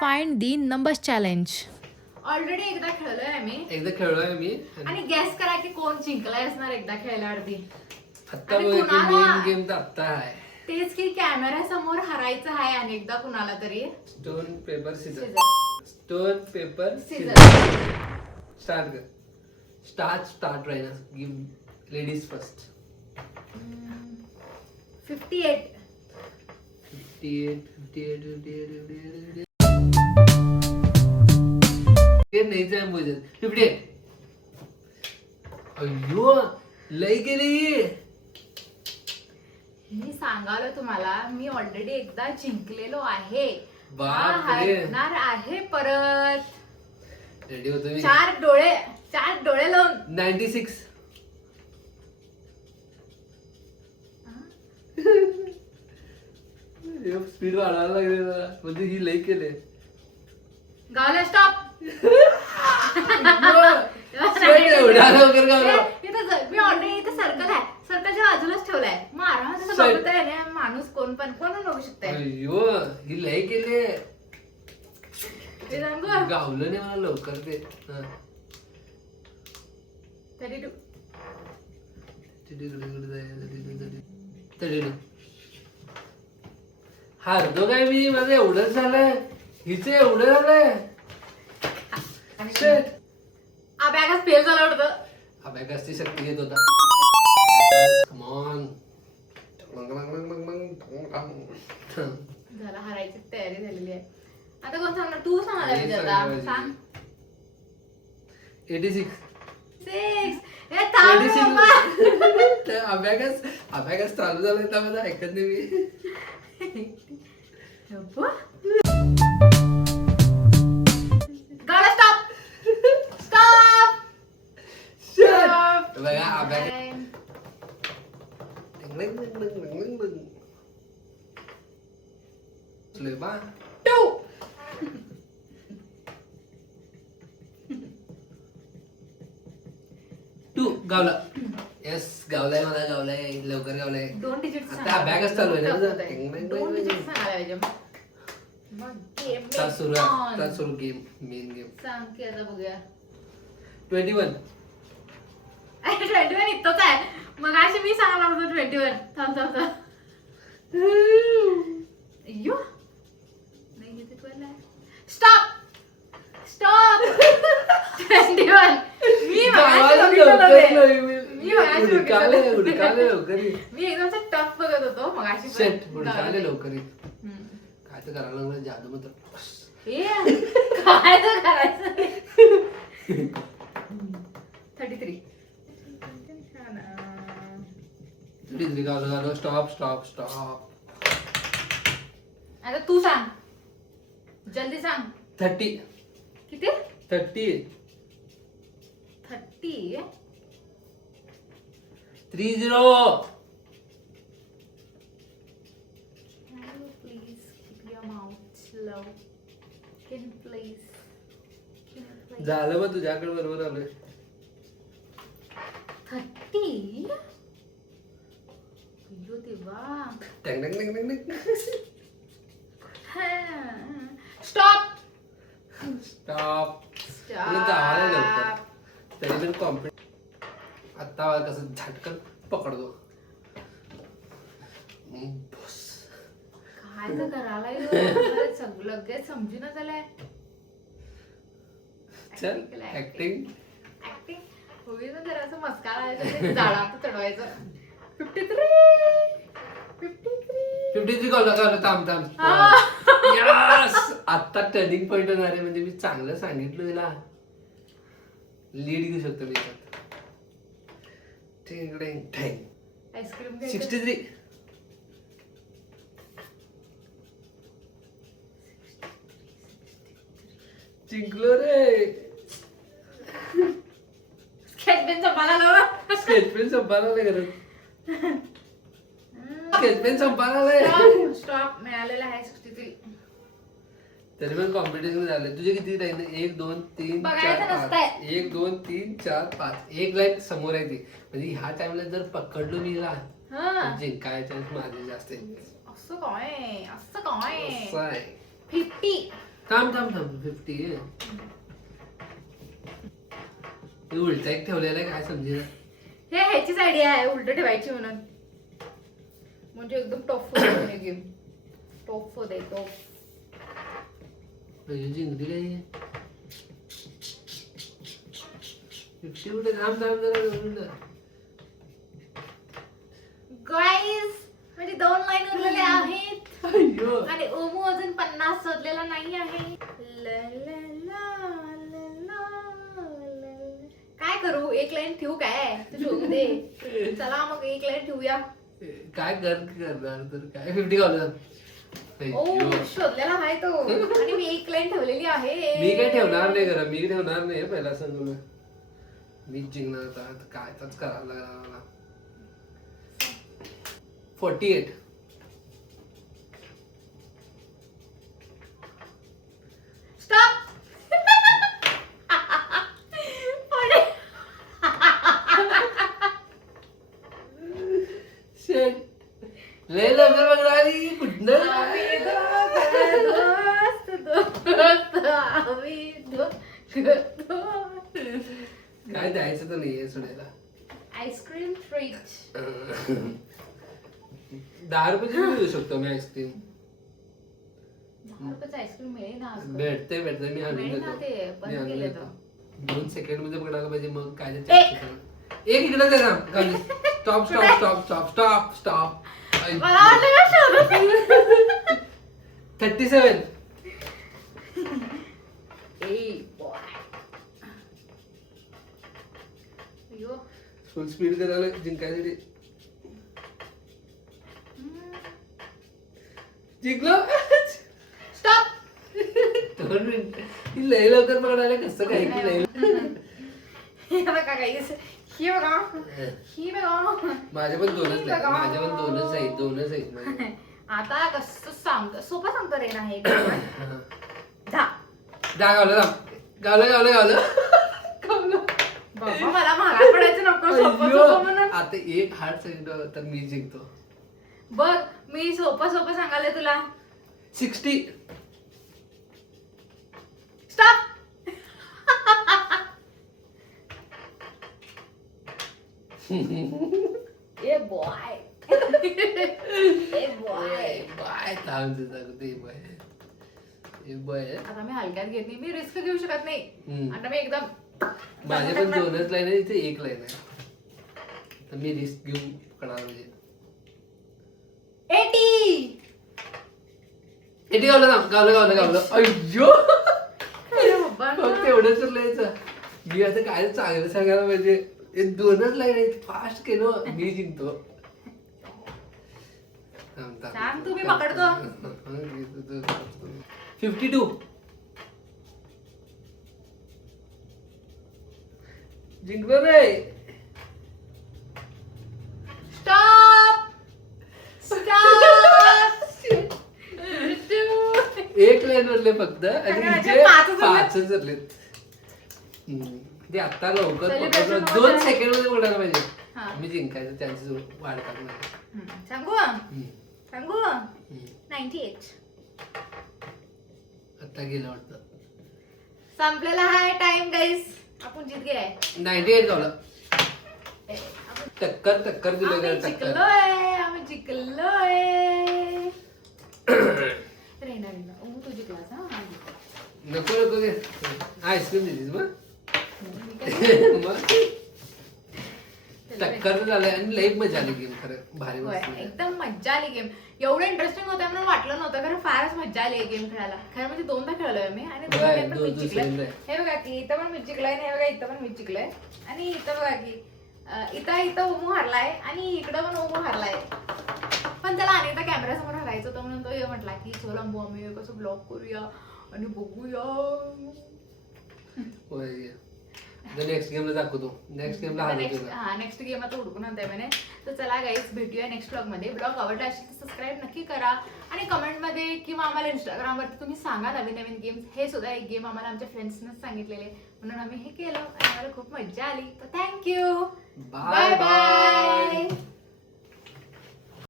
find the numbers challenge. Already एकदा खेळलोय मी आणि gas करा की कोण जिंकलाय असणार एकदा खेळल्यावरती. आता आणि मेन कुणाला- गेम तर आता आहे. तेच की कॅमेरा समोर हरायचं आहे आणि एकदा कुणाला तरी. Stone paper scissor. Scissor. Stone paper Scissor. Start कर. Start right now. Give ladies first. 58. 58. नाही जाय मुझे 58. अय्यो लई गेली. मी सांगालो तुम्हाला मी ऑलरेडी एकदा जिंकलेलो आहे. बापरे. हरणार आहे परत. रेडी होतो मी. चार डोळे लावून 96. स्पीड वाढवायला लागले जरा. म्हणजे ही लई केले. गावला स्टॉप. एवढ्या लवकर गावला. मी ऑलरेडी इथे सर्कल आहे. सर्कलच्या बाजूलाच ठेवलाय. मग आरामात असं Shit. बघताय ना माणूस कोण बघू शकताय. अय्यो ही लई केले. ते सांगू गावलं नाही मला लवकर ते. हा. 32. 32. हारतो काय मी. माझं एवढंच झालंय. हिचं एवढं झालंय. Shit. बॅगच फेल झाला वाटतं. अबॅकसची शक्ती घेत होता. Come on. झाला हारायची तयारी झालेली आहे. आता कोण सांगणार तू सांगायला विचारता सांग. 86. 6. हे थांब रे 86. बाबा. अबॅकस चालू झालंय तर माझं ऐकत नाही मी. गाडा स्टॉप. स्टॉप. बघा अबॅकस. बा 2. 2 गावला. येस गावलाय मला. गावलाय लवकर गावलाय. 2 डिजिट आता बॅगच चालू आहे ना तुझं? 2 डिजिट सांगायला पाहिजे मग गेम आता सुरू गेम. Main game. सांग की आता बघूया. 21. 21 इतकंच आहे. मग अशी मी सांगायला होतो 21. थांब. अय्यो नाही घेते तुला. स्टॉप. 21. मी एकदम टफ बघत होतो मग अशी हुडकाले लवकर. काय तर करायला लागलं जादू मग. काय तर करायचं. 33. गावलं. स्टॉप. आता तू सांग. जल्दी सांग. 30. किती? 30. 30. 30. Can you please keep your mouth slow? Can you please? झालं मग तुझ्याकडे बरोबर आलोय. 30. अय्यो देवा. स्टॉप. गावाला लवकर. तरी पण कॉम्पिट आता कसं झटकन पकडतो. काय तर करायला लगेच समजून झालंय. चल ऍक्टिंग. होईल ना जरा असं मस्का झाडात चढवायचं. 53. 53 गावलं. थांब. आता टर्निंग पॉइंट होणार आहे. म्हणजे मी चांगलं सांगितलं तिला. लीड घेऊ शकतो मी. आईस्क्रीम 63. जिंकलो रे. स्केच पेन संपायला स्केच पेन संपायला. स्टॉप मिळालेला आहे 63. तरी पण कॉम्पिटिशन झालं. तुझे किती टाइम? 1 2 3 बघायचं 4 नसतंय. 5. 1 2 3 4 5. एक लाईन समोर आहे ती. म्हणजे ह्या टाइमला जर पकडलो मी हिला जिंकायच्या माझे जास्त. असं काय असं आहे. 50. थांब 50 आहे. हे उलटा एक ठेवलेला आहे काय समजेल. हे ह्याचीच आयडिया आहे उलट ठेवायची म्हणून. म्हणजे एकदम टॉप होते गेम. टॉप होते टॉप. जिंकली 50 कुठे थांब जरा. गाईज म्हणजे 2 लाईन उरलेले आहेत अय्यो. आणि ओमू अजून 50 शोधलेला नाही आहे. ला, ला, ला, ला, ला, ला. काय करू एक लाईन ठेवू काय तू शोधू दे. चला मग एक लाईन ठेवूया. काय करणार तर काय 50 घालू. ओ शोधलेला आहे तो आणि मी एक लाईन ठेवलेली आहे. मी काय ठेवणार नाही खरं. मी ठेवणार नाही पहिला सांगू मी जिंकणार आता काय तरच करायला लागला मला. 48 स्टॉप. शेट लय लवकर बघणारी कुठनं काय द्यायचं तर नाहीये सोडायला. Ice cream fridge. 10 रुपयाची देऊ शकतो मी आईस्क्रीम. 10 रुपयाचं आईस्क्रीम मिळेल ना आजकाल. भेटते मी आणून मिळेल ना देतो. ते, बंद मी आणून केलं देतो. तर. 2 सेकंड मध्ये पकडायला पाहिजे मग काय ते एक इकडे दे ना खाली. Stop stop stop stop stop stop. मला वाटलं का शोधत. 37 अयो. फुल स्पीड करायला जिंकायसाठी. जिंकलो. स्टॉप. 2 मिनिट लय लवकर पकडायला कसं काय की लय. हे बघा गाईस. ही बघा. ही बघा. माझे पण 2च आहेत. माझे पण 2च आहेत माझे. आता कसं सांगतो सोपं सांगतो रे नाही. जा गावलं बाबा मला महागात पडायचं नको. सोपं सोपं म्हणून. आता एक हार्ट सांगितलं तर मी जिंकतो. बघ मी सोपं सांगायला तुला. 60 stop. A boy. A boy. Bye थांबते बाय. आता मी हलक्यात घेत नाही. मी रिस्क घेऊ शकत नाही. आता मी एकदम माझे पण 2च लाईन आहे. इथे 1 लाईन आहे तर मी रिस्क घेऊन पकडायला म्हणजे 80. गावलं अय्यो. अरे बाबा. फक्त एवढंच लिहायचं. मी आता काय चांगलं सांगायला पाहिजे. हे 2च लाईन आहेत. फास्ट केलं मी जिंकतो. सांग तू मी पकडतो. 52 जिंकलो रे. स्टॉप. एक लाईन वरले फक्त आणि अगं, हिचे पाचच उरले. 5च उरलेत. ते आता लवकर Celebration पकडलं. होत 2 आहे. सेकंड मध्ये पकडायला हा. पाहिजे. मी जिंकायचं चान्सेस वाढतात माझे. सांगू 98. आता गेलं वाटतं. संपलेला आहे टाइम गाईस. आपण जित गे. 98 गावलं. टक्कर दिलं आम्ही टक्कर. जिंकलोय. रेना तू जिंकलास हा. नको घे. आईस्क्रीम दिलीस मग टक्कर झालंय आणि लई मजा आली गेम. खरं भारी मस्त. एकदम मज्जा आली गेम. एवढं इंटरेस्टिंग होतं म्हणून वाटलं नव्हतं. कारण फारच मज्जा आली गेम खेळायला. खरं म्हणजे 2दा खेळलोय मी आणि 2 गेम पण मी जिंकलोय. हे बघा की इथं पण मी जिंकलोय. हे बघा इथं पण मी जिंकलोय. आणि इथं बघा की इथं ओमू हारलाय आणि इकडं पण ओमू हारलाय. पण त्याला अनेकदा कॅमेरा समोर हरायचं होतं म्हणून तो हे म्हटला की चल आम्ही कसं ब्लॉग करूया आणि बघूया. नेक्स्ट गेमला दाखवतो. नेक्स्ट गेमला नेक्स्ट गेम आता हुडकून आणताय म्हणे. तर चला गाईज भेटूया नेक्स्ट ब्लॉग मध्ये. ब्लॉग आवडला असेल तर सबस्क्राईब नक्की करा आणि कमेंट मध्ये किंवा आम्हाला इंस्टाग्रामवरती तुम्ही सांगा नवीन गेम्स. हे सुद्धा एक गेम आम्हाला आमच्या फ्रेंड्सनेच सांगितलेले म्हणून आम्ही हे केलं आणि आम्हाला खूप मज्जा आली. तर थँक्यू. Bye bye.